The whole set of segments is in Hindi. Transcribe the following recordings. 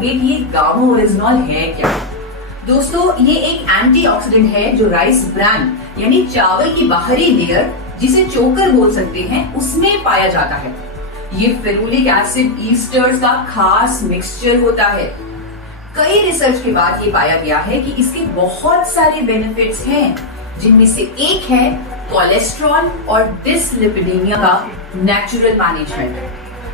होंगे कि ये गामा ओरिजिनॉल है क्या। दोस्तों, ये एक एंटीऑक्सीडेंट है जो राइस ब्रैन यानी चावल की बाहरी लेयर, जिसे चोकर बोल सकते हैं, उसमें पाया जाता है। ये फेरुलिक एसिड ईस्टर्स का खास मिक्सचर होता है। कई रिसर्च के बाद ये पाया गया है कि इसके बहुत सारे बेनिफिट्स हैं, जिनमें से एक है कोलेस्ट्रॉल और डिसलिपिडीमिया का नेचुरल मैनेजमेंट,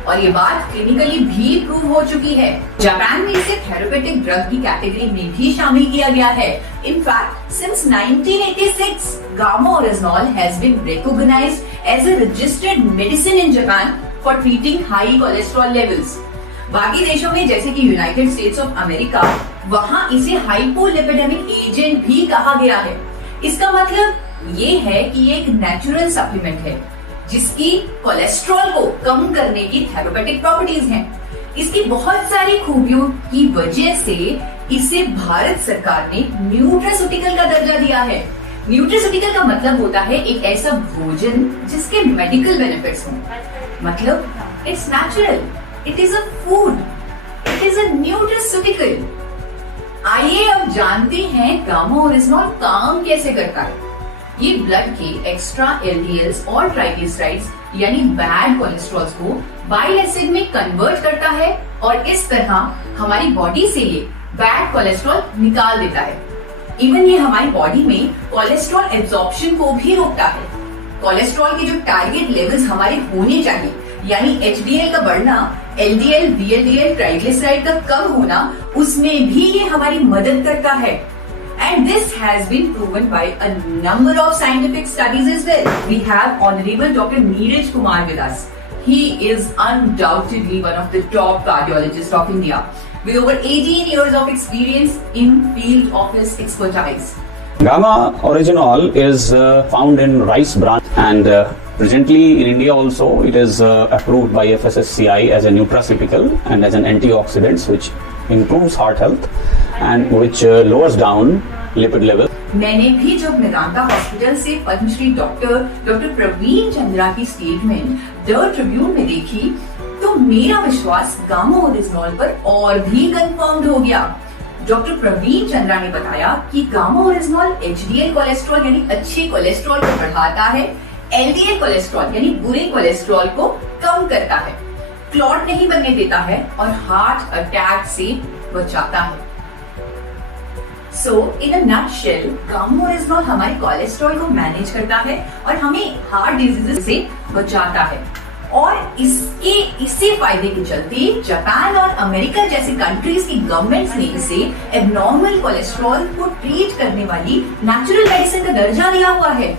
और ये बात क्लिनिकली भी प्रूव हो चुकी है। जापान में इसे थेरेपेटिक ड्रग की कैटेगरी में भी शामिल किया गया है। In fact since 1986 gamma oryzanol has been recognised as a registered medicine in Japan for treating high cholesterol levels. बाकी देशों में जैसे कि यूनाइटेड स्टेट्स ऑफ अमेरिका, वहाँ इसे हाइपोलिपिडेमिक एजेंट भी कहा गया है। इसका मतलब ये है कि ये एक नेचुरल सप्लीमेंट है जिसकी कोलेस्ट्रॉल को कम करने की थेरेपेटिक प्रॉपर्टीज हैं। इसकी बहुत सारी खूबियों की वजह से इसे भारत सरकार ने न्यूट्रास्यूटिकल का दर्जा दिया है। न्यूट्रास्यूटिकल का मतलब होता है एक ऐसा भोजन जिसके मेडिकल बेनिफिट्स हों। मतलब it's natural, it is a food, it is a nutraceutical. आइए अब जानते हैं गामा ओरिजिनॉल काम कैसे करता है। ये ब्लड के एक्स्ट्रा एलडीएल्स और ट्राइग्लिसराइड्स यानी बैड कोलेस्ट्रॉल्स को बाइल एसिड में कन्वर्ट करता है और इस तरह हमारी बॉडी से ये बैड कोलेस्ट्रॉल निकाल देता है। इवन ये हमारी बॉडी में कोलेस्ट्रॉल एब्जॉर्प्शन को भी रोकता है। कोलेस्ट्रॉल के जो टारगेट लेवल्स हमारे होने चाहिए, यानी एचडीएल का बढ़ना, एलडीएल, वीएलडीएल, ट्राइग्लिसराइड का कम होना, उसमें भी ये हमारी मदद करता है। And this has been proven by a number of scientific studies as well. We have Honorable Dr. Neeraj Kumar with us. He is undoubtedly one of the top cardiologists of India, with over 18 years of experience in field of his expertise. Gamma orygenol is found in rice bran, and presently in India also it is approved by FSSCI as a nutraceutical and as an antioxidant, which improves heart health and which lowers down lipid level. मैंने भी जब मेदांता हॉस्पिटल से पद्मश्री डॉक्टर प्रवीण चंद्रा की स्टेटमेंट द ट्रिब्यून में देखी, तो मेरा विश्वास गामा ओरिजिनॉल पर और भी कंफर्म्ड हो गया। डॉक्टर प्रवीण चंद्रा ने बताया कि गामा ओरिजिनॉल एचडीएल कोलेस्ट्रॉल यानी अच्छे कोलेस्ट्रॉल को बढ़ाता है, एलडीएल कोलेस्ट्रॉल यानी बुरे कोलेस्ट्रॉल को कम करता है, क्लॉट नहीं बनने देता है और हार्ट अटैक से बचाता है। सो इन अ नटशेल, गामा ओरिजिनॉल हमारे कोलेस्ट्रॉल को मैनेज करता है और हमें हार्ट डिजीजेस से बचाता है। और इसी फायदे के चलते जापान और अमेरिका जैसे कंट्रीज की गवर्नमेंट्स ने इसे एबनॉर्मल कोलेस्ट्रॉल को ट्रीट करने वाली नेचुरल मेडिसिन का दर्जा दिया हुआ है।